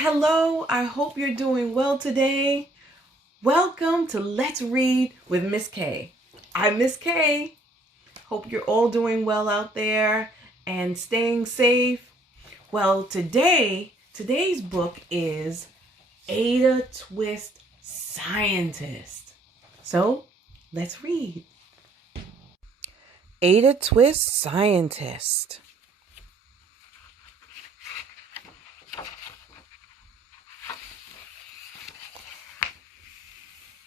Hello, I hope you're doing well today. Welcome to Let's Read with Miss K. I'm Miss K. Hope you're all doing well out there and staying safe. Well, today's book is Ada Twist Scientist. So, let's read. Ada Twist Scientist.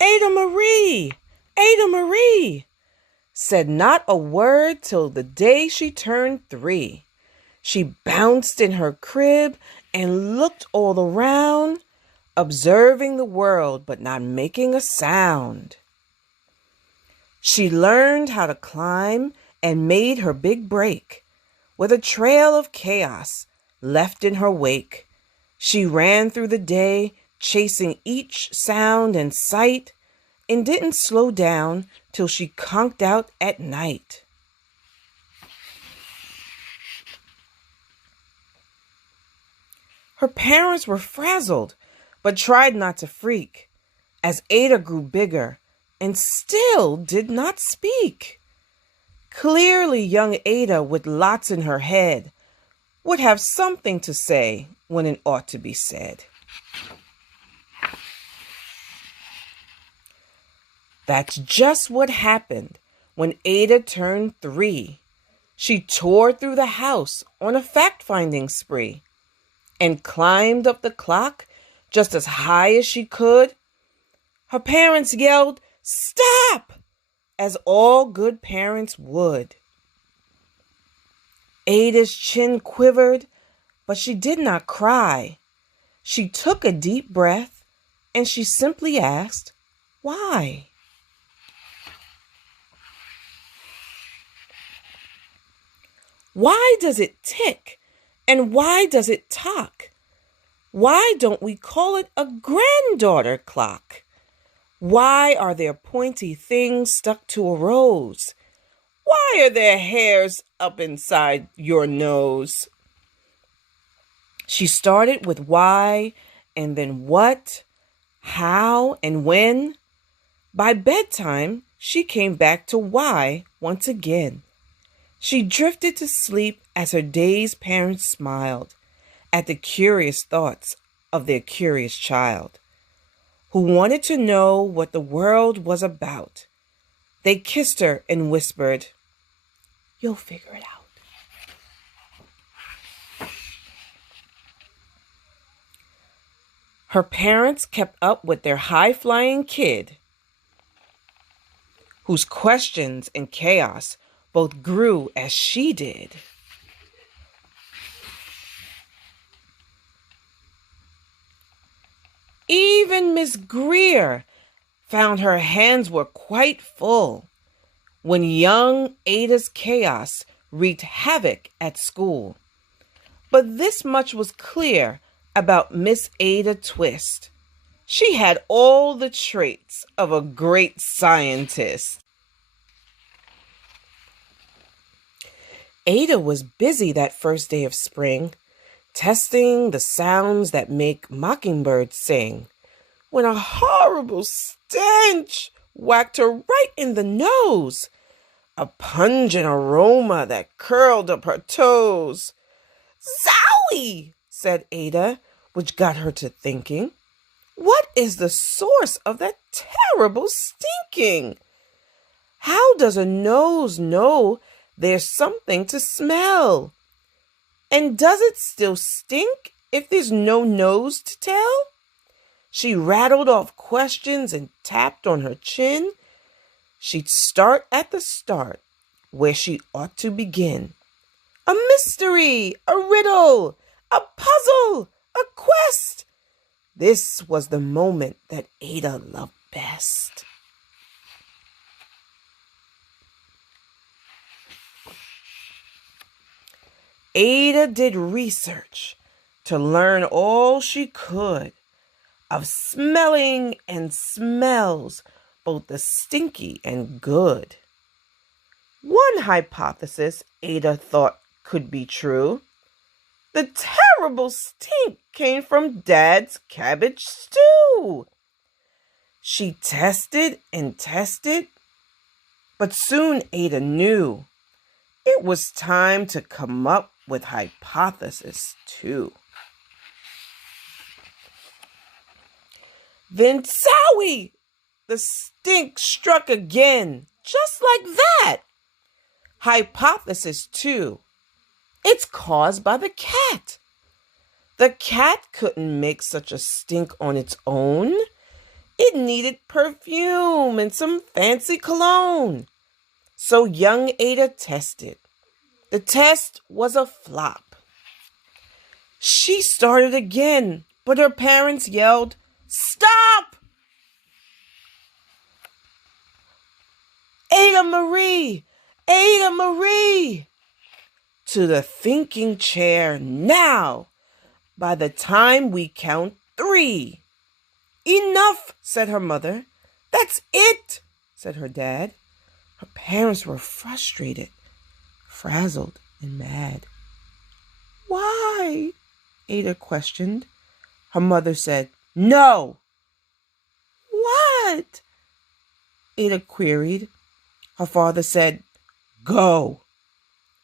Ada Marie, said not a word till the day she turned 3. She bounced in her crib and looked all around, observing the world but not making a sound. She learned how to climb and made her big break, with a trail of chaos left in her wake. She ran through the day, chasing each sound and sight, and didn't slow down till she conked out at night. Her parents were frazzled, but tried not to freak, as Ada grew bigger and still did not speak. Clearly young Ada, with lots in her head, would have something to say when it ought to be said. That's just what happened when Ada turned 3. She tore through the house on a fact-finding spree and climbed up the clock just as high as she could. Her parents yelled, "Stop!" as all good parents would. Ada's chin quivered, but she did not cry. She took a deep breath and she simply asked, "Why?" Why does it tick? And why does it talk? Why don't we call it a granddaughter clock? Why are there pointy things stuck to a rose? Why are there hairs up inside your nose? She started with why, and then what, how, and when. By bedtime, she came back to why once again. She drifted to sleep as her dazed parents smiled at the curious thoughts of their curious child, who wanted to know what the world was about. They kissed her and whispered, "You'll figure it out." Her parents kept up with their high-flying kid, whose questions and chaos both grew as she did. Even Miss Greer found her hands were quite full when young Ada's chaos wreaked havoc at school. But this much was clear about Miss Ada Twist. She had all the traits of a great scientist. Ada was busy that first day of spring, testing the sounds that make mockingbirds sing, when a horrible stench whacked her right in the nose, a pungent aroma that curled up her toes. "Zowie!" said Ada, which got her to thinking. "What is the source of that terrible stinking? How does a nose know there's something to smell? And does it still stink if there's no nose to tell?" She rattled off questions and tapped on her chin. She'd start at the start, where she ought to begin. A mystery, a riddle, a puzzle, a quest. This was the moment that Ada loved best. Ada did research to learn all she could of smelling and smells, both the stinky and good. One hypothesis Ada thought could be true. The terrible stink came from Dad's cabbage stew. She tested and tested, but soon Ada knew it was time to come up with hypothesis 2. Then zowie! The stink struck again, just like that. Hypothesis 2. It's caused by the cat. The cat couldn't make such a stink on its own. It needed perfume and some fancy cologne. So young Ada tested. The test was a flop. She started again, but her parents yelled, "Stop! Ada Marie! Ada Marie! To the thinking chair now! By the time we count 3. Enough, said her mother. That's it, said her dad. Her parents were frustrated, frazzled, and mad. Why? Ada questioned. Her mother said, No. What? Ada queried. Her father said, Go.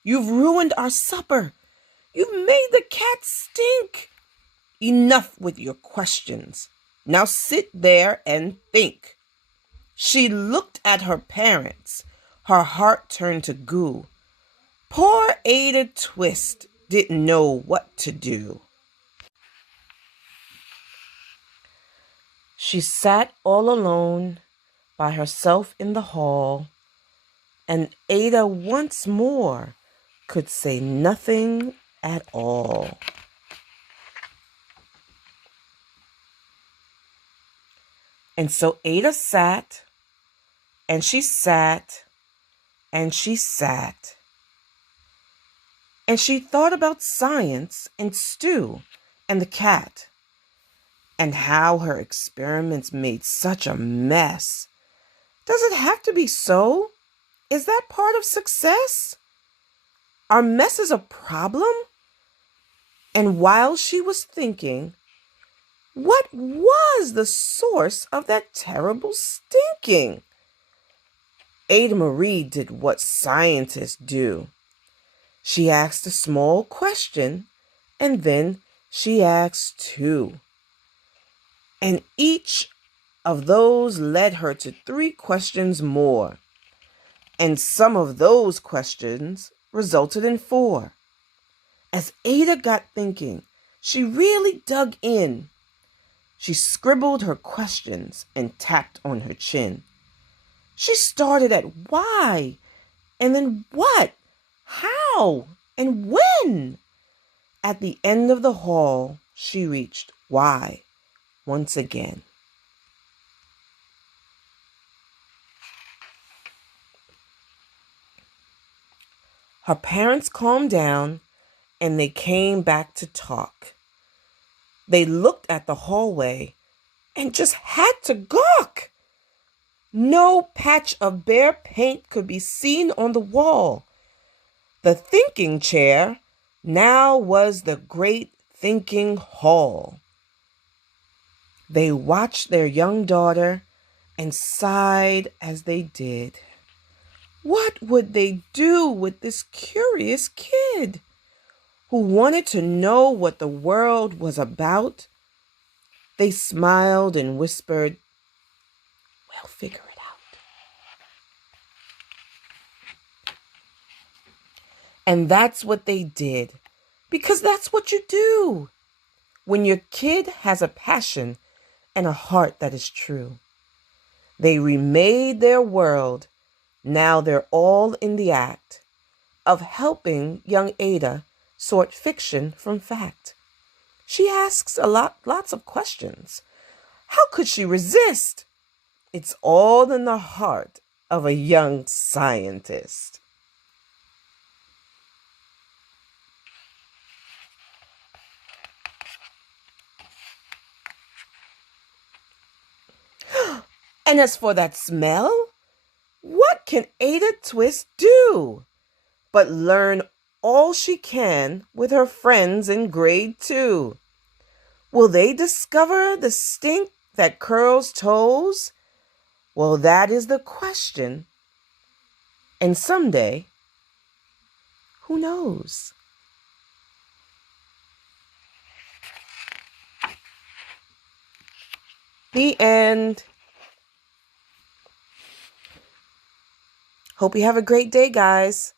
You've ruined our supper. You've made the cat stink. Enough with your questions. Now sit there and think. She looked at her parents. Her heart turned to goo. Poor Ada Twist didn't know what to do. She sat all alone by herself in the hall, and Ada once more could say nothing at all. And so Ada sat, and she sat, and she sat. And she thought about science and Stu and the cat, and how her experiments made such a mess. Does it have to be so? Is that part of success? Are messes a problem? And while she was thinking, what was the source of that terrible stinking? Ada Marie did what scientists do. She asked a small question, and then she asked 2. And each of those led her to 3 questions more. And some of those questions resulted in 4. As Ada got thinking, she really dug in. She scribbled her questions and tapped on her chin. She started at why, and then what, how, and when. At the end of the hall, she reached why once again. Her parents calmed down and they came back to talk. They looked at the hallway and just had to gawk. No patch of bare paint could be seen on the wall. The thinking chair now was the great thinking hall. They watched their young daughter and sighed as they did. What would they do with this curious kid who wanted to know what the world was about? They smiled and whispered, "We'll figure it out." And that's what they did, because that's what you do when your kid has a passion and a heart that is true. They remade their world. Now they're all in the act of helping young Ada sort fiction from fact. She asks lots of questions. How could she resist? It's all in the heart of a young scientist. And as for that smell, what can Ada Twist do but learn all she can with her friends in grade 2. Will they discover the stink that curls toes? Well, that is the question. And someday, who knows? The end. Hope you have a great day, guys.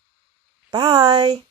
Bye.